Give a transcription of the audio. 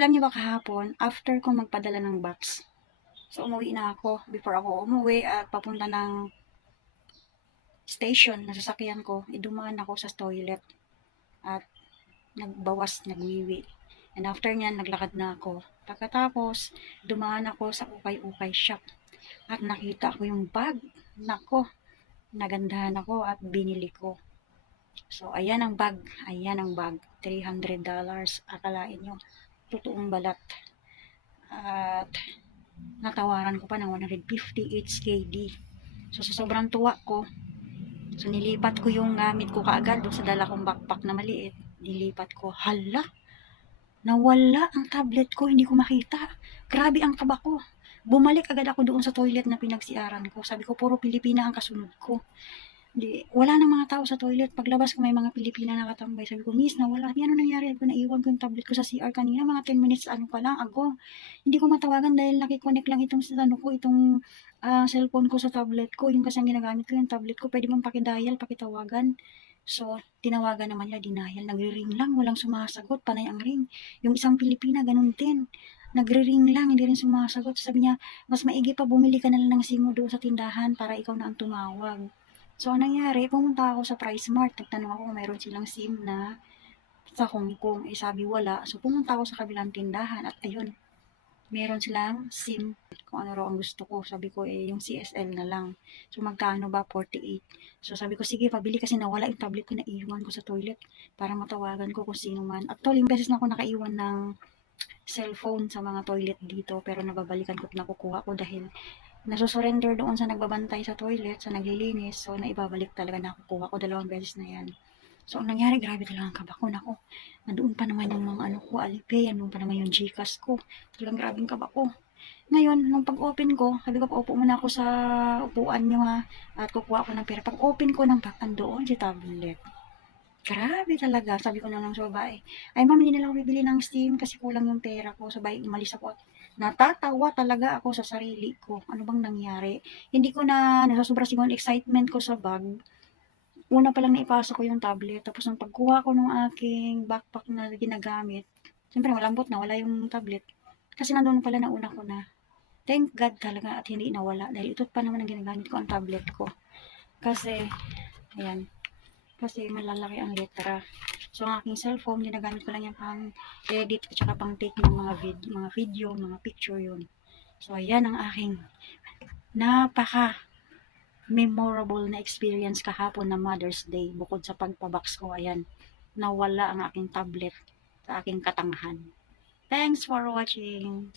Alam niyo ba kahapon, after ko magpadala ng box, so umuwi na ako. Before ako umuwi at papunta ng station na sasakyan ko, idumaan ako sa toilet at nagbawas, nagwiwi. And after nyan, naglakad na ako. Pagkatapos, dumaan ako sa ukay-ukay shop at nakita ko yung bag. Nako, nagandahan ako at binili ko. So, ayan ang bag. Ayan ang bag. $300. Akalain nyo, totoong balat. At natawaran ko pa ng 158 KD. So, sa sobrang tuwa ko, so nilipat ko yung gamit ko kaagad doon sa dala kong backpack na maliit. Nilipat ko. Hala! Nawala ang tablet ko. Hindi ko makita. Grabe ang kaba ko. Bumalik agad ako doon sa toilet na pinagsiaran ko. Sabi ko, puro Pilipina ang kasunod ko. Di, wala na mga tao sa toilet. Paglabas ko may mga Pilipina nakatambay. Sabi ko, miss, nawala. Di, ano nangyari? Ako naiwan ko yung tablet ko sa CR kanina. Mga 10 minutes ano pa lang ako. Hindi ko matawagan dahil nakikonek lang itong ano ko, itong ah, cellphone ko sa tablet ko. Yung kasi ang ginagamit ko yung tablet ko. Pwede mong pakidial, pakitawagan. So, tinawagan naman nila, denial. Nagre-ring lang, walang sumasagot. Panay ang ring. Yung isang Pilipina, ganun din. Nagre-ring lang, hindi rin sumasagot. Sabi niya, mas maigi pa bumili ka na lang ng SIM mo doon sa tindahan para ikaw na ang tumawag. So, anong nangyari? Pumunta ako sa Price Mart. Nagtanong ako kung mayroon silang SIM na sa Hong Kong. Eh, sabi wala. So, pumunta ako sa kabilang tindahan at ayun, meron silang SIM kung ano raw ang gusto ko. Sabi ko, eh, yung CSL na lang. So, magkano ba? 48. So, sabi ko, sige, pabili kasi nawala yung tablet ko na iwan ko sa toilet para matawagan ko kung sino man. Actually, yung beses na ako nakaiwan ng cellphone sa mga toilet dito pero nababalikan ko at nakukuha ko dahil nasusurrender doon sa nagbabantay sa toilet, sa naglilinis. So, naibabalik talaga nakukuha ko dalawang beses na yan. So, ang nangyari, grabe talaga ang kabako. Nako, nandoon pa naman yung mga ano ko, Alipay, nandoon pa naman yung Gcash ko. Talagang grabe ang kabako. Ngayon, nung pag-open ko, sabi ko, paupo muna ako sa upuan niyo ha, at kukuha ko ng pera. Pag-open ko ng bag, doon si tablet. Grabe talaga, sabi ko na lang sa babae. Ay, ma'am, hindi na lang bibili ng Steam kasi kulang yung pera ko. Sabay, umalis ako. Natatawa talaga ako sa sarili ko. Ano bang nangyari? Hindi ko na, nasasobra siguro yung excitement ko sa bag. Una pa lang naipasok ko yung tablet. Tapos nung pagkuha ko ng aking backpack na ginagamit, siyempre malambot na, wala yung tablet. Kasi nandun pala na una ko na. Thank God talaga at hindi nawala. Dahil ito pa naman ang ginagamit ko ang tablet ko. Kasi, ayan, kasi malalaki ang letra. So, ang aking cellphone, ginagamit ko lang yan pang edit at saka pang take ng mga, vid mga video, mga picture yun. So, ayan ang aking napaka memorable na experience kahapon na Mother's Day. Bukod sa pagpabox ko, ayan, nawala ang aking tablet sa aking katangahan. Thanks for watching.